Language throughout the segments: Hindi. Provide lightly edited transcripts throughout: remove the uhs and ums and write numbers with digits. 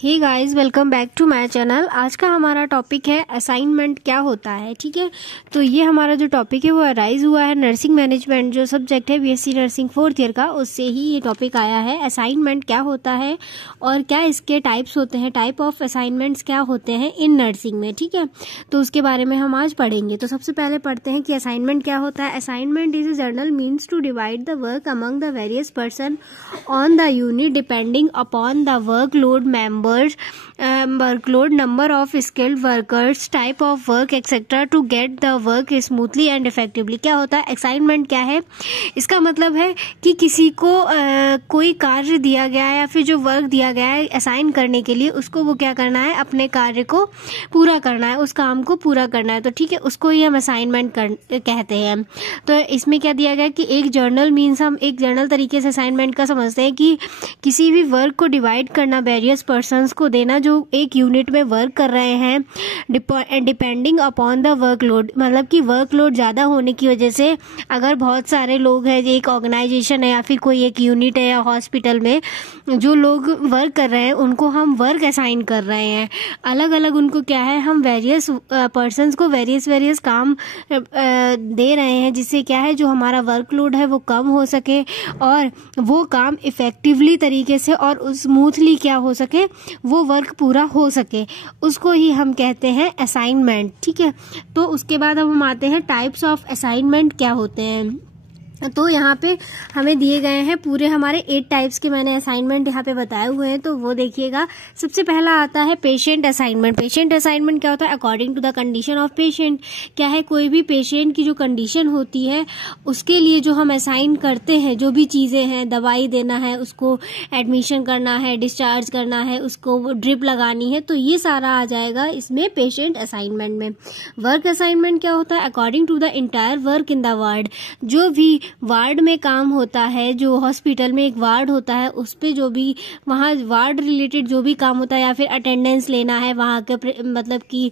Hey guys, welcome back to my channel. आज का हमारा टॉपिक है असाइनमेंट क्या होता है। ठीक है, तो ये हमारा जो टॉपिक है वो अराइज हुआ है नर्सिंग मैनेजमेंट जो सब्जेक्ट है बीएससी नर्सिंग 4th ईयर का, उससे ही ये टॉपिक आया है। असाइनमेंट क्या होता है और क्या इसके टाइप्स होते हैं, टाइप ऑफ असाइनमेंट्स क्या होते हैं इन नर्सिंग में। ठीक है, तो उसके बारे में हम आज पढ़ेंगे। तो सबसे पहले पढ़ते हैं कि असाइनमेंट क्या होता है। Assignment is a general means to divide the work among the various person on the unit depending upon the workload workload, number of skilled workers, type of work etc. to get the work smoothly and effectively। क्या होता है असाइनमेंट, क्या है इसका मतलब है कि किसी को कोई कार्य दिया गया है या फिर जो वर्क दिया गया है असाइन करने के लिए, उसको वो क्या करना है, अपने कार्य को पूरा करना है, उस काम को पूरा करना है। तो ठीक है, उसको ही हम असाइनमेंट कहते हैं। तो इसमें क्या दिया गया कि एक जर्नल मीन्स, हम एक जर्नल तरीके से असाइनमेंट का समझते हैं कि किसी भी वर्क को डिवाइड करना, वेरियस पर्सन्स को देना जो एक यूनिट में वर्क कर रहे हैं, डिपेंडिंग अपॉन द वर्कलोड, मतलब कि वर्कलोड ज़्यादा होने की वजह से अगर बहुत सारे लोग हैं, एक ऑर्गेनाइजेशन है या फिर कोई एक यूनिट है या हॉस्पिटल में जो लोग वर्क कर रहे हैं, उनको हम वर्क असाइन कर रहे हैं। अलग अलग उनको क्या है, हम वेरियस पर्सन्स को वेरियस काम दे रहे हैं, जिससे क्या है जो हमारा वर्कलोड है वो कम हो सके और वो काम इफेक्टिवली तरीके से और स्मूथली क्या हो सके, वो वर्क पूरा हो सके, उसको ही हम कहते हैं असाइनमेंट। ठीक है, तो उसके बाद अब हम आते हैं टाइप्स ऑफ असाइनमेंट क्या होते हैं। तो यहाँ पे हमें दिए गए हैं पूरे हमारे 8 टाइप्स के मैंने असाइनमेंट यहाँ पे बताए हुए हैं, तो वो देखिएगा। सबसे पहला आता है पेशेंट असाइनमेंट। पेशेंट असाइनमेंट क्या होता है, according to the condition of patient. क्या है, कोई भी पेशेंट की जो कंडीशन होती है उसके लिए जो हम असाइन करते हैं, जो भी चीज़ें हैं, दवाई देना है, उसको एडमिशन करना है, डिस्चार्ज करना है, उसको ड्रिप लगानी है, तो ये सारा आ जाएगा इसमें पेशेंट असाइनमेंट में। वर्क असाइनमेंट क्या होता है, according to the entire work in the ward. जो भी वार्ड में काम होता है, जो हॉस्पिटल में एक वार्ड होता है, उस पे जो भी वहाँ वार्ड रिलेटेड जो भी काम होता है, या फिर अटेंडेंस लेना है वहाँ के, मतलब कि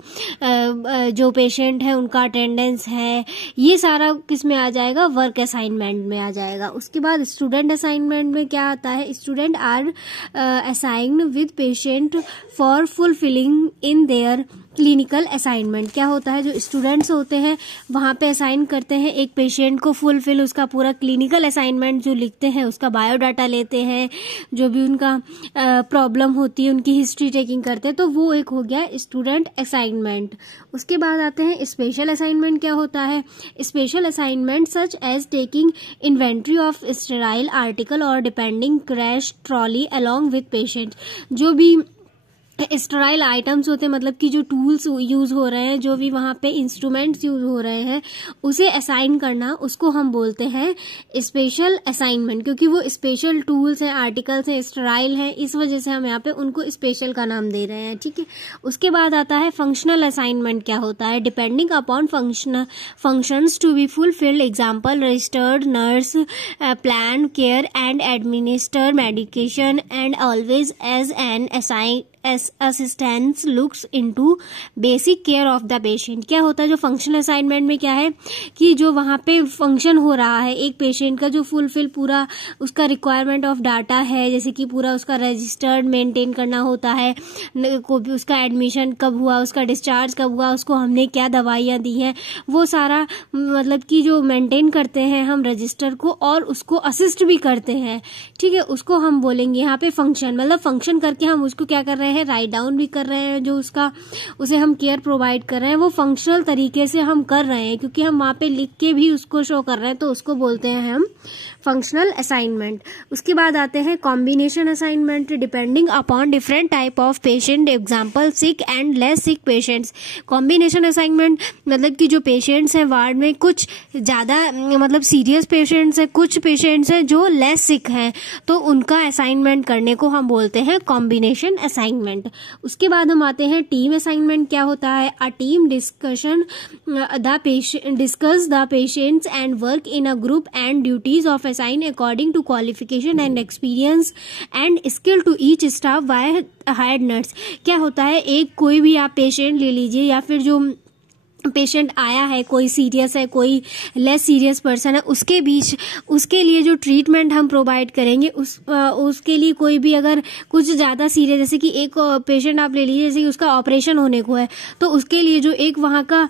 जो पेशेंट है उनका अटेंडेंस है, ये सारा किस में आ जाएगा, वर्क असाइनमेंट में आ जाएगा। उसके बाद स्टूडेंट असाइनमेंट में क्या आता है, student are assigned with patient for fulfilling in their clinical assignment. क्या होता है, जो स्टूडेंट्स होते हैं वहाँ पे असाइन करते हैं एक पेशेंट को फुलफिल, उसका पूरा क्लिनिकल असाइनमेंट जो लिखते हैं, उसका बायोडाटा लेते हैं, जो भी उनका प्रॉब्लम होती है उनकी हिस्ट्री टेकिंग करते हैं, तो वो एक हो गया स्टूडेंट असाइनमेंट। उसके बाद आते हैं स्पेशल असाइनमेंट। क्या होता है special assignment, such as taking inventory of sterile article और depending crash trolley along with patient. जो भी स्टेराइल आइटम्स होते हैं, मतलब कि जो टूल्स यूज हो रहे हैं, जो भी वहाँ पे इंस्ट्रूमेंट्स यूज हो रहे हैं, उसे असाइन करना, उसको हम बोलते हैं स्पेशल असाइनमेंट। क्योंकि वो स्पेशल टूल्स हैं, आर्टिकल्स हैं, स्टेराइल हैं, इस वजह से हम यहाँ पे उनको स्पेशल का नाम दे रहे हैं। ठीक है, उसके बाद आता है फंक्शनल असाइनमेंट। क्या होता है, depending upon functions to be fulfilled, example registered nurse, plan care and administer medication and always as an assistance looks into basic care of the patient. क्या होता है जो फंक्शनल असाइनमेंट में, क्या है कि जो वहाँ पे फंक्शन हो रहा है एक पेशेंट का, जो फुलफिल पूरा उसका रिक्वायरमेंट ऑफ डाटा है, जैसे कि पूरा उसका रजिस्टर्ड मेंटेन करना होता है, को भी उसका एडमिशन कब हुआ, उसका डिस्चार्ज कब हुआ, उसको हमने क्या दवाइयाँ दी हैं, वो सारा मतलब कि जो मेंटेन करते हैं हम रजिस्टर को और उसको असिस्ट भी करते हैं। ठीक है, उसको हम बोलेंगे यहाँ पे फंक्शन, मतलब फंक्शन करके हम उसको क्या कर रहे हैं, राइट डाउन भी कर रहे हैं, जो उसका उसे हम केयर प्रोवाइड कर रहे हैं, वो फंक्शनल तरीके से हम कर रहे हैं, क्योंकि हम वहाँ पे लिख के भी उसको शो कर रहे हैं, तो उसको बोलते हैं हम फंक्शनल असाइनमेंट। उसके बाद आते हैं combination assignment, depending upon different type of patient, example sick and less sick patients. Combination assignment मतलब कि जो पेशेंट्स हैं वार्ड में, कुछ ज़्यादा मतलब सीरियस पेशेंट्स हैं, कुछ पेशेंट्स हैं जो लेस सिक हैं, तो उनका असाइनमेंट करने को हम बोलते हैं कॉम्बिनेशन असाइनमेंट। उसके बाद हम आते हैं टीम असाइनमेंट। क्या होता है, a team discuss the patients and work in a group and duties of assign according to qualification and experience and skill to each staff by hired nurse. क्या होता है, एक कोई भी आप पेशेंट ले लीजिए या फिर जो पेशेंट आया है, कोई सीरियस है, कोई लेस सीरियस पर्सन है, उसके बीच उसके लिए जो ट्रीटमेंट हम प्रोवाइड करेंगे उसके लिए कोई भी अगर कुछ ज़्यादा सीरियस, जैसे कि एक पेशेंट आप ले लीजिए, जैसे कि उसका ऑपरेशन होने को है, तो उसके लिए जो एक वहाँ का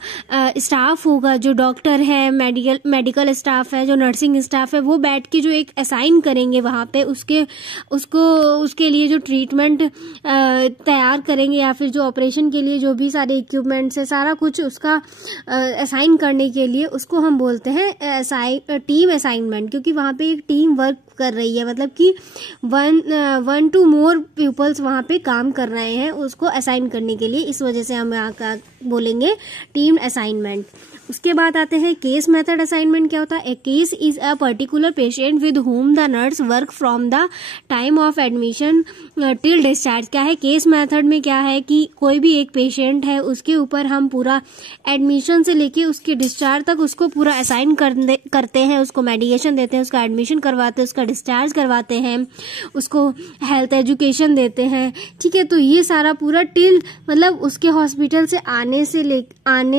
स्टाफ होगा, जो डॉक्टर है, मेडिकल स्टाफ है, जो नर्सिंग स्टाफ है, वो बैठ के जो एक असाइन करेंगे वहाँ पे उसके लिए जो ट्रीटमेंट तैयार करेंगे, या फिर जो ऑपरेशन के लिए जो भी सारे इक्विपमेंट्स है, सारा कुछ उसका असाइन करने के लिए उसको हम बोलते हैं टीम असाइनमेंट, क्योंकि वहाँ पे एक टीम वर्क कर रही है, मतलब कि वन टू मोर पीपल्स वहाँ पे काम कर रहे हैं उसको असाइन करने के लिए, इस वजह से हम यहाँ का बोलेंगे टीम असाइनमेंट। उसके बाद आते हैं केस मेथड असाइनमेंट। क्या होता है? A case is a particular patient with home the nurse work from the time of admission till discharge. क्या है केस मेथड में? क्या है कि कोई भी एक पेशेंट है, उसके ऊपर हम पूरा एडमिशन से लेके उसके डिस्चार्ज तक उसको पूरा असाइन करते हैं, उसको मेडिकेशन देते हैं, उसका एडमिशन करवाते हैं, उसका डिस्चार्ज करवाते हैं, उसको हेल्थ एजुकेशन देते हैं। ठीक है, तो ये सारा पूरा टिल मतलब उसके हॉस्पिटल से आने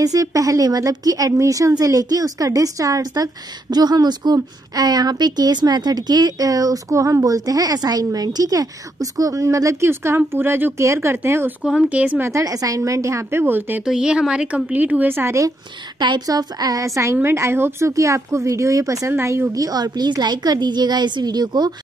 से पहले, मतलब कि एडमिशन से लेके उसका डिस्चार्ज तक जो हम उसको यहाँ पे केस मेथड के उसको हम बोलते हैं असाइनमेंट। ठीक है, उसको मतलब कि उसका हम पूरा जो केयर करते हैं उसको हम केस मेथड असाइनमेंट यहाँ पे बोलते हैं। तो ये हमारे कंप्लीट हुए सारे types of assignment. I hope so कि आपको वीडियो ये पसंद आई होगी, और प्लीज़ लाइक कर दीजिएगा इस वीडियो को।